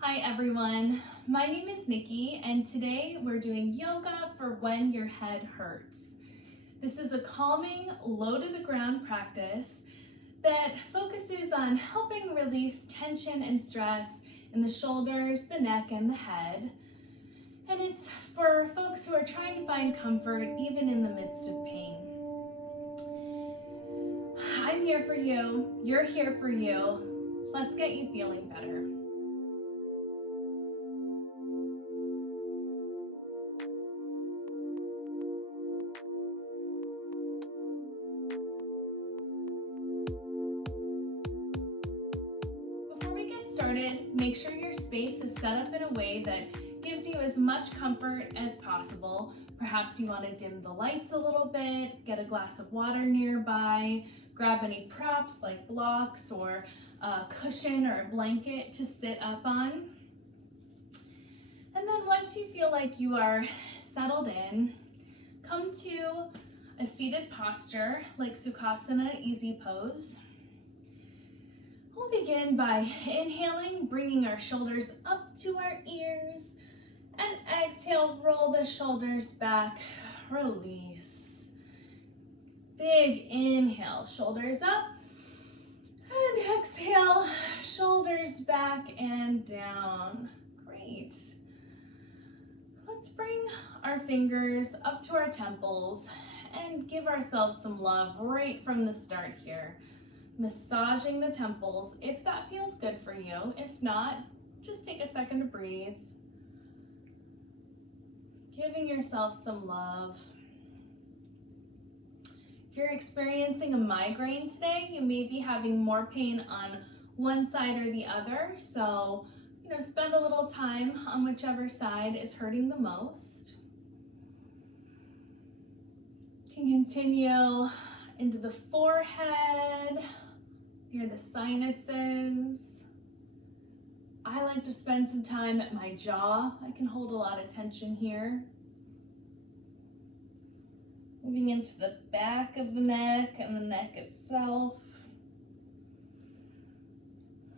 Hi everyone, my name is Nikki and today we're doing yoga for when your head hurts. This is a calming, low to the ground practice that focuses on helping release tension and stress in the shoulders, the neck, and the head. And it's for folks who are trying to find comfort even in the midst of pain. I'm here for you, you're here for you. Let's get you feeling better. Before we get started, make sure your space is set up in a way that gives you as much comfort as possible. Perhaps you want to dim the lights a little bit, get a glass of water nearby, grab any props like blocks or a cushion or a blanket to sit up on. And then once you feel like you are settled in, come to a seated posture like Sukhasana, easy pose. We'll begin by inhaling, bringing our shoulders up to our ears, and exhale, roll the shoulders back, release. Big inhale, shoulders up, and exhale, shoulders back and down. Great. Let's bring our fingers up to our temples and give ourselves some love right from the start here. Massaging the temples if that feels good for you. If not, just take a second to breathe. Giving yourself some love. If you're experiencing a migraine today, you may be having more pain on one side or the other. So, spend a little time on whichever side is hurting the most. You can continue into the forehead, near the sinuses. I like to spend some time at my jaw. I can hold a lot of tension here. Moving into the back of the neck and the neck itself.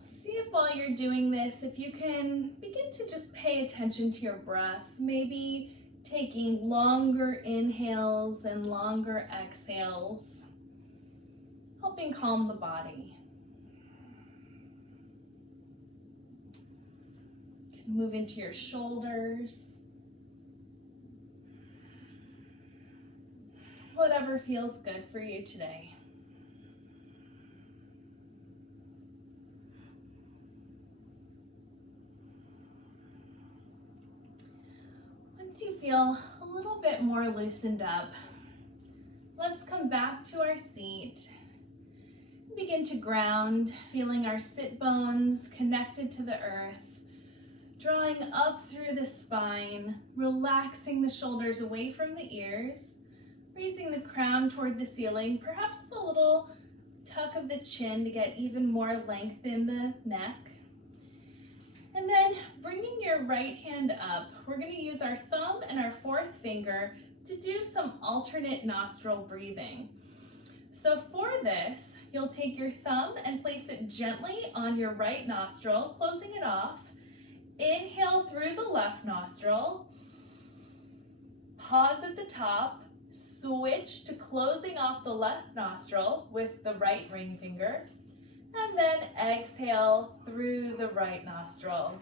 See if while you're doing this, if you can begin to just pay attention to your breath, maybe taking longer inhales and longer exhales, helping calm the body. You can move into your shoulders. Whatever feels good for you today. Once you feel a little bit more loosened up, let's come back to our seat. Begin to ground, feeling our sit bones connected to the earth, drawing up through the spine, relaxing the shoulders away from the ears, raising the crown toward the ceiling, perhaps with a little tuck of the chin to get even more length in the neck. And then bringing your right hand up, we're going to use our thumb and our fourth finger to do some alternate nostril breathing. So for this, you'll take your thumb and place it gently on your right nostril, closing it off. Inhale through the left nostril. Pause at the top. Switch to closing off the left nostril with the right ring finger. And then exhale through the right nostril.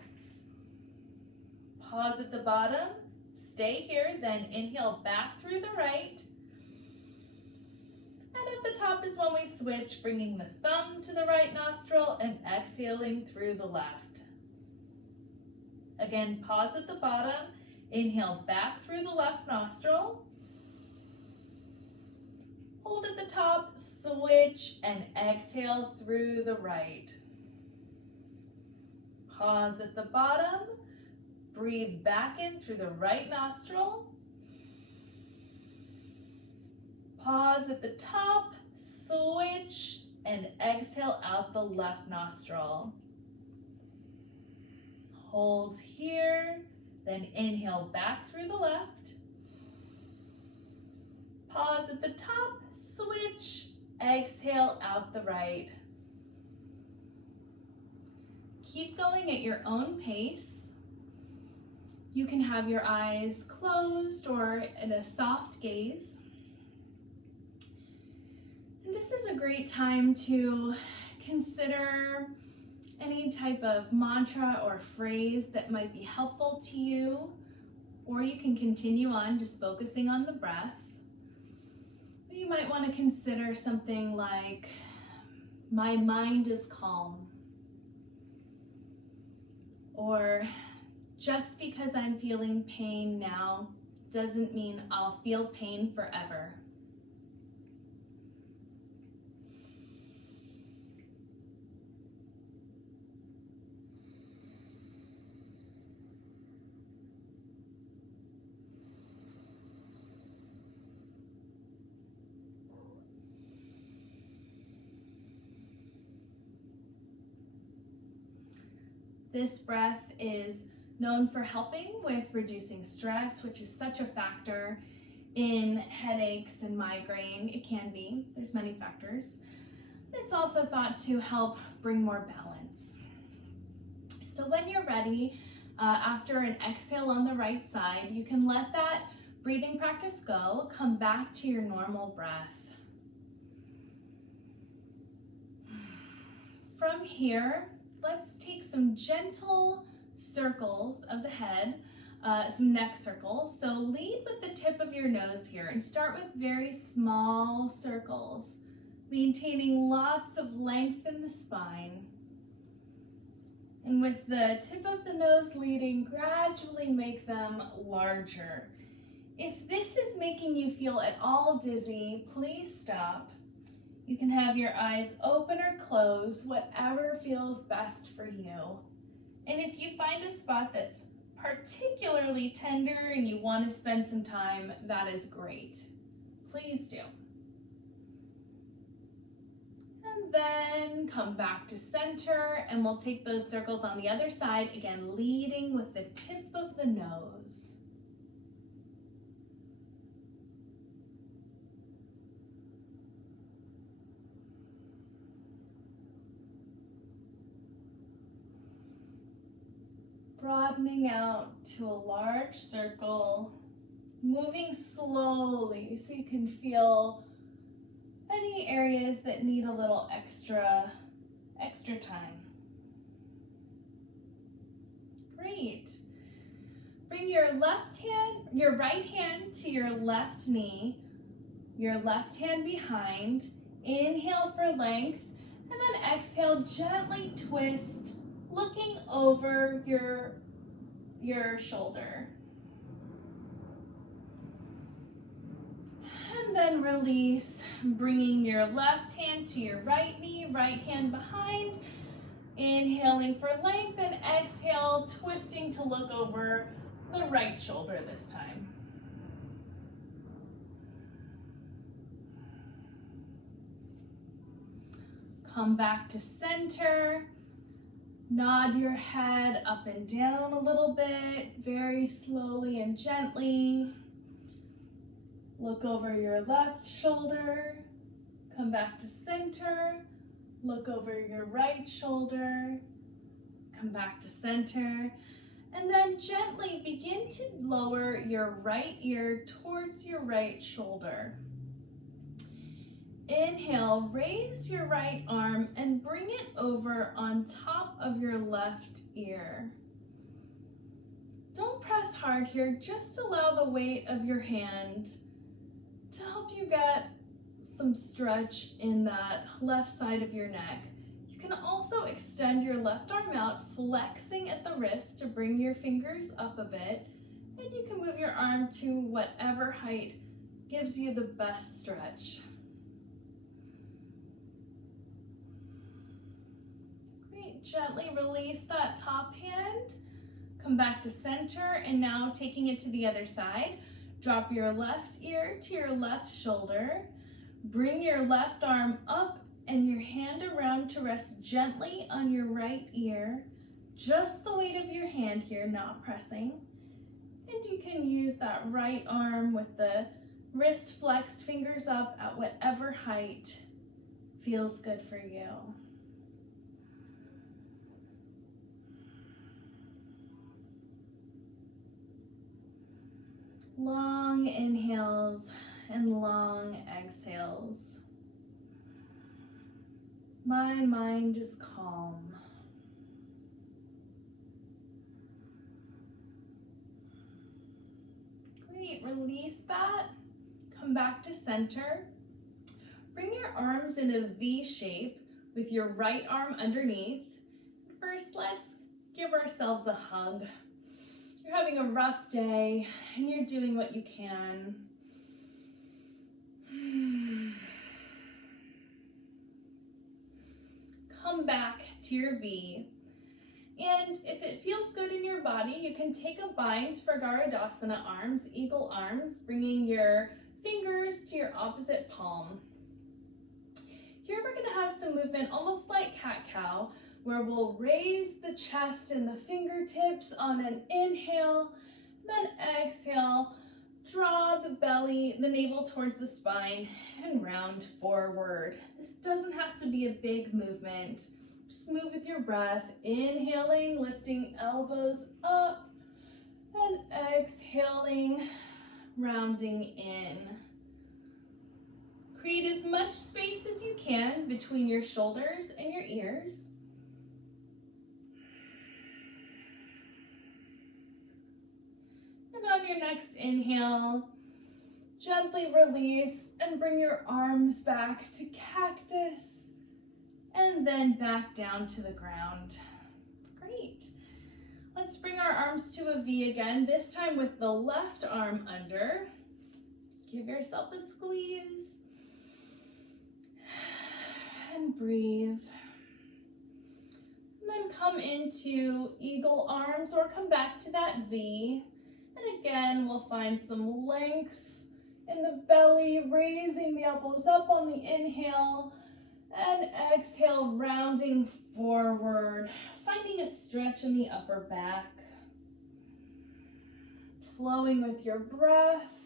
Pause at the bottom. Stay here, then inhale back through the right. And at the top is when we switch, bringing the thumb to the right nostril and exhaling through the left. Again, pause at the bottom, inhale back through the left nostril. Hold at the top, switch, and exhale through the right. Pause at the bottom, breathe back in through the right nostril. Pause at the top, switch, and exhale out the left nostril. Hold here, then inhale back through the left. Pause at the top, switch, exhale out the right. keep going at your own pace. You can have your eyes closed or in a soft gaze. And this is a great time to consider any type of mantra or phrase that might be helpful to you, or you can continue on just focusing on the breath. You might want to consider something like, my mind is calm, or just because I'm feeling pain now doesn't mean I'll feel pain forever. This breath is known for helping with reducing stress, which is such a factor in headaches and migraine. It can be, there's many factors. It's also thought to help bring more balance. So when you're ready, after an exhale on the right side, you can let that breathing practice go, come back to your normal breath. From here, let's take some gentle circles of the head, some neck circles. So lead with the tip of your nose here and start with very small circles, maintaining lots of length in the spine. And with the tip of the nose leading, gradually make them larger. If this is making you feel at all dizzy, please stop. You can have your eyes open or close, whatever feels best for you. And if you find a spot that's particularly tender and you want to spend some time, that is great. Please do. And then come back to center, and we'll take those circles on the other side, again leading with the tip of the nose. Broadening out to a large circle, moving slowly so you can feel any areas that need a little extra time. Great. Bring your right hand to your left knee, your left hand behind. Inhale for length, and then exhale, gently twist, looking over your shoulder. And then release, bringing your left hand to your right knee, right hand behind. Inhaling for length, and exhale, twisting to look over the right shoulder this time. Come back to center. Nod your head up and down a little bit, very slowly and gently. Look over your left shoulder. Come back to center. Look over your right shoulder. Come back to center. And then gently begin to lower your right ear towards your right shoulder. Inhale, raise your right arm and bring it over on top of your left ear. Don't press hard here, just allow the weight of your hand to help you get some stretch in that left side of your neck. You can also extend your left arm out, flexing at the wrist to bring your fingers up a bit, and you can move your arm to whatever height gives you the best stretch. Great, gently release that top hand, come back to center, and now taking it to the other side, drop your left ear to your left shoulder, bring your left arm up and your hand around to rest gently on your right ear, just the weight of your hand here, not pressing. And you can use that right arm with the wrist flexed, fingers up at whatever height feels good for you. Long inhales and long exhales. My mind is calm. Great, release that. Come back to center. Bring your arms in a V shape with your right arm underneath. First, let's give ourselves a hug. You're having a rough day and you're doing what you can. Come back to your V. And if it feels good in your body, you can take a bind for Garudasana arms, eagle arms, bringing your fingers to your opposite palm. Here we're going to have some movement almost like cat-cow, where we'll raise the chest and the fingertips on an inhale, then exhale, draw the belly, the navel towards the spine, and round forward. This doesn't have to be a big movement. Just move with your breath, inhaling, lifting elbows up, and exhaling, rounding in. Create as much space as you can between your shoulders and your ears. And on your next inhale, gently release and bring your arms back to cactus and then back down to the ground. Great. Let's bring our arms to a V again, this time with the left arm under. Give yourself a squeeze. And breathe. And then come into eagle arms or come back to that V. And again, we'll find some length in the belly, raising the elbows up on the inhale and exhale, rounding forward, finding a stretch in the upper back, flowing with your breath.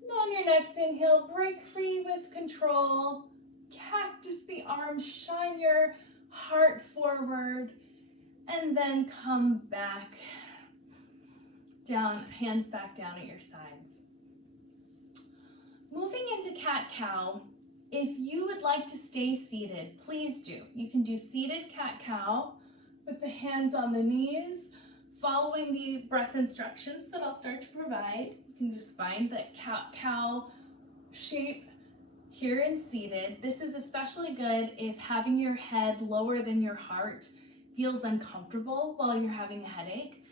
And on your next inhale, break free with control. Cactus the arms, shine your heart forward, and then come back down, hands back down at your sides. Moving into cat-cow, if you would like to stay seated, please do. You can do seated cat-cow with the hands on the knees, following the breath instructions that I'll start to provide. You can just find that cat-cow shape here in seated. This is especially good if having your head lower than your heart feels uncomfortable while you're having a headache.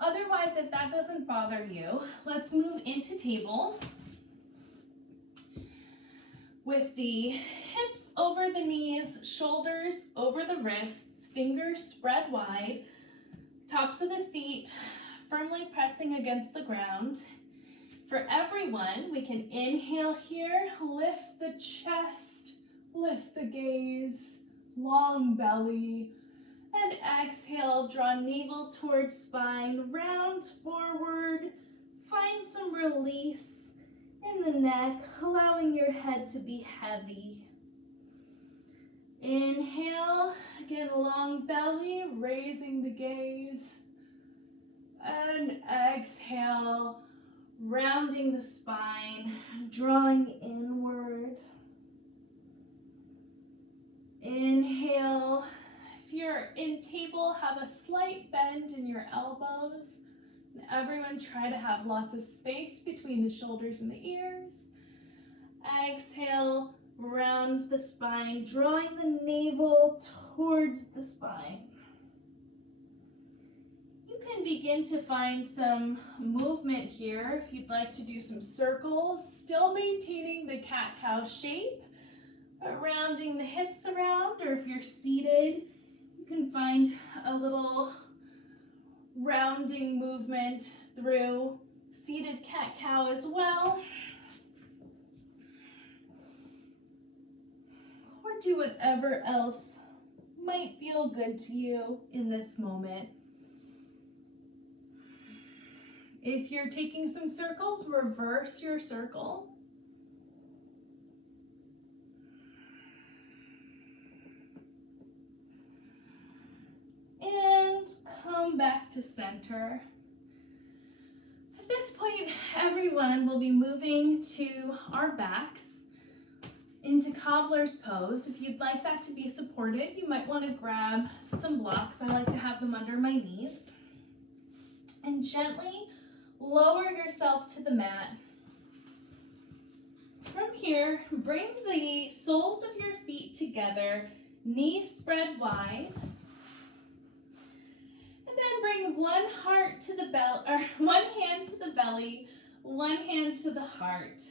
Otherwise, if that doesn't bother you, let's move into table with the hips over the knees, shoulders over the wrists, fingers spread wide, tops of the feet firmly pressing against the ground. For everyone, we can inhale here, lift the chest, lift the gaze, long belly, and exhale, draw navel towards spine, round forward, find some release in the neck, allowing your head to be heavy. Inhale, again, long belly, raising the gaze, and exhale, rounding the spine, drawing inward. Inhale. If you're in table, have a slight bend in your elbows. And everyone try to have lots of space between the shoulders and the ears. Exhale, round the spine, drawing the navel towards the spine. You can begin to find some movement here if you'd like to do some circles, still maintaining the cat-cow shape, but rounding the hips around, or if you're seated, you can find a little rounding movement through seated cat-cow as well. Or do whatever else might feel good to you in this moment. If you're taking some circles, reverse your circle. come back to center. At this point, everyone will be moving to our backs into cobbler's pose. If you'd like that to be supported, you might want to grab some blocks. I like to have them under my knees. And gently lower yourself to the mat. From here, bring the soles of your feet together, knees spread wide. And then bring one hand to the belly, one hand to the heart.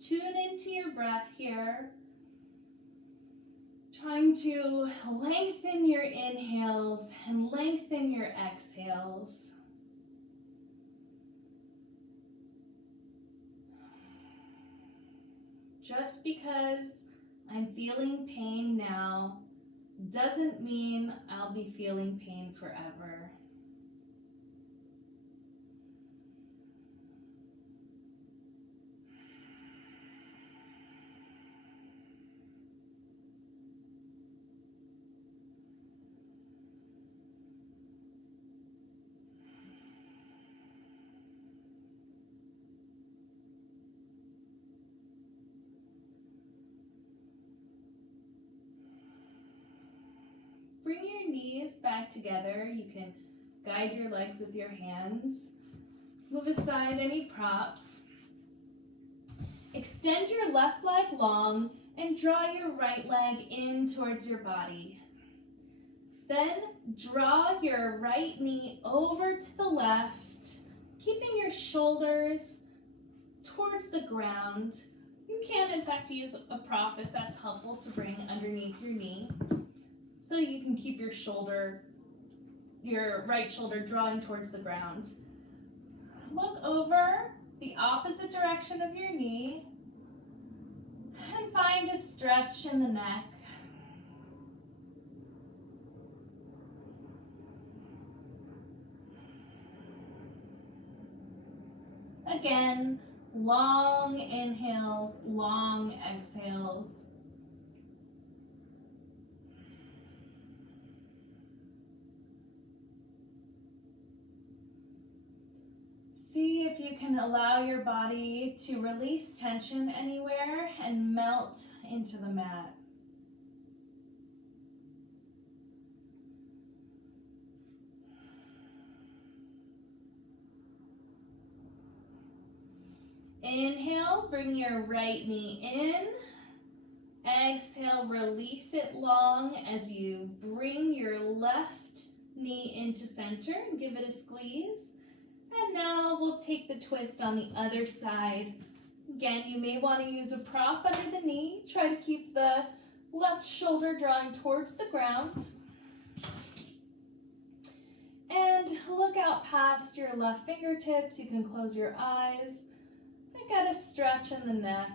Tune into your breath here. Trying to lengthen your inhales and lengthen your exhales. Just because I'm feeling pain now doesn't mean I'll be feeling pain forever. Bring your knees back together. You can guide your legs with your hands. Move aside any props. Extend your left leg long and draw your right leg in towards your body. Then draw your right knee over to the left, keeping your shoulders towards the ground. You can, in fact, use a prop if that's helpful to bring underneath your knee, so you can keep your right shoulder drawing towards the ground. Look over the opposite direction of your knee and find a stretch in the neck. Again, long inhales, long exhales. See if you can allow your body to release tension anywhere and melt into the mat. Inhale, bring your right knee in. Exhale, release it long as you bring your left knee into center and give it a squeeze. And now we'll take the twist on the other side. Again, you may want to use a prop under the knee. Try to keep the left shoulder drawing towards the ground. And look out past your left fingertips. You can close your eyes. I got a stretch in the neck.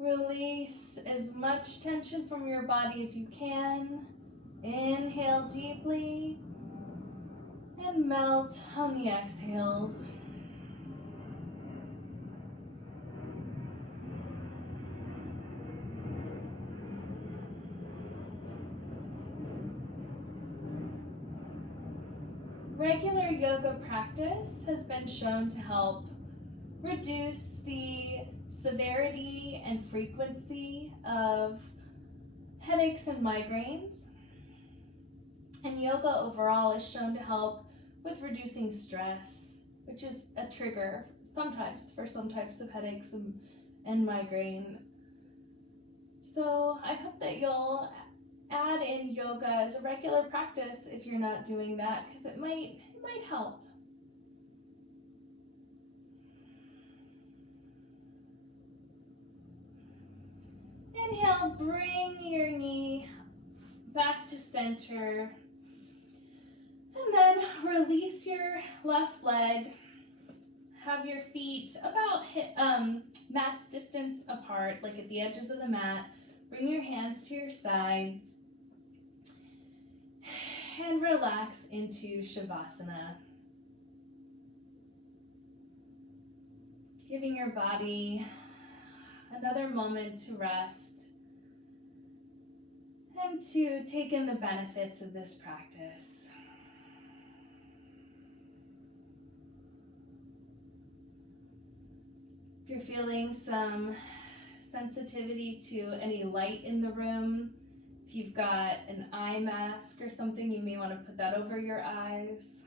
Release as much tension from your body as you can. Inhale deeply and melt on the exhales. Regular yoga practice has been shown to help reduce the severity and frequency of headaches and migraines. And yoga overall is shown to help with reducing stress, which is a trigger sometimes for some types of headaches and migraine. So I hope that you'll add in yoga as a regular practice if you're not doing that, because it might help. Inhale, bring your knee back to center. And then release your left leg. Have your feet about mat's distance apart, like at the edges of the mat. Bring your hands to your sides. And relax into Shavasana. Giving your body another moment to rest and to take in the benefits of this practice. If you're feeling some sensitivity to any light in the room, if you've got an eye mask or something, you may want to put that over your eyes.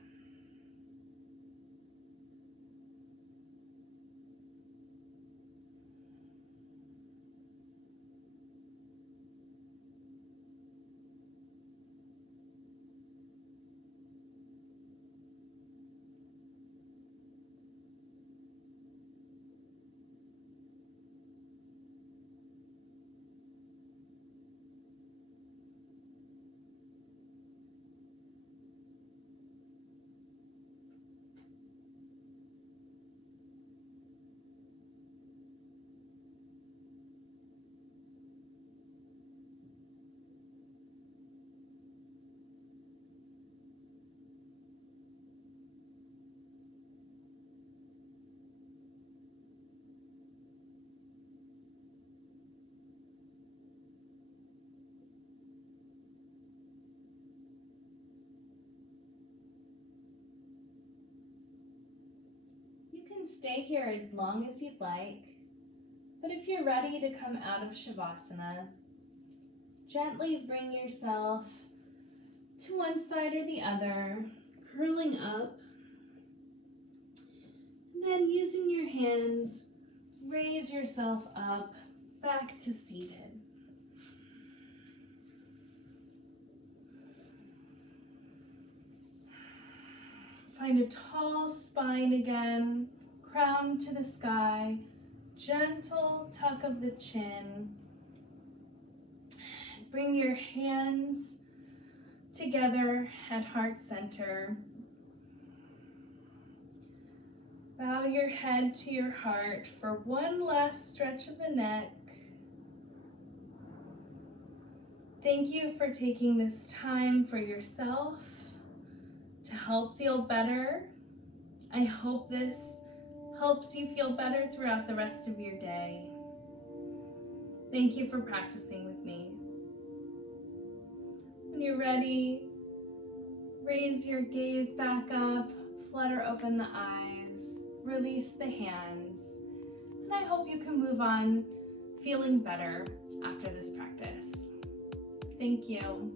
You can stay here as long as you'd like, but if you're ready to come out of Shavasana, gently bring yourself to one side or the other, curling up, and then using your hands, raise yourself up back to seated. Find a tall spine again, crown to the sky, gentle tuck of the chin. Bring your hands together at heart center. Bow your head to your heart for one last stretch of the neck. Thank you for taking this time for yourself to help feel better. I hope this helps you feel better throughout the rest of your day. Thank you for practicing with me. When you're ready, raise your gaze back up, flutter open the eyes, release the hands, and I hope you can move on feeling better after this practice. Thank you.